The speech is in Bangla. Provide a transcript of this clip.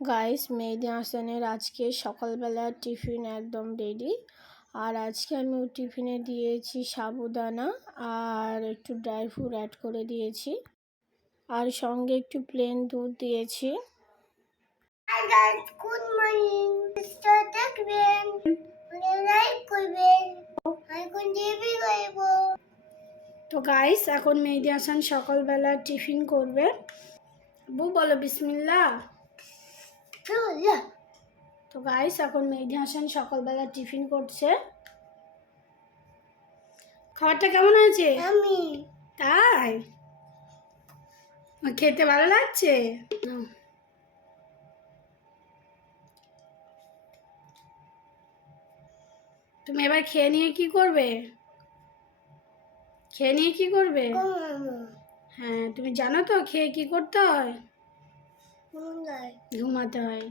গাইস মেহেদি হাসানের আজকে সকালবেলা টিফিন একদম রেডি আর আজকে আমি টিফিনে দিয়েছি সাবুদানা আর একটু ড্রাই ফ্রুট অ্যাড করে দিয়েছি। আর সঙ্গে একটু প্লেন দুধ দিয়েছি। তো গাইস এখন মেহেদি হাসান সকালবেলা টিফিন করবে। বউ বলো বিসমিল্লা চলো তো গাইস এখন মেহেদি হাসান সকালবেলা টিফিন করছে। খাবারটা কেমন হয়েছে? আমি। তাই? খেতে ভালো লাগছে? তুমি এবার খেয়ে নিয়ে কি করবে? খেয়ে নিয়ে কি করবে? হ্যাঁ তুমি জানো তো খেয়ে কি করতে হয়। ঘুমাতে হয়।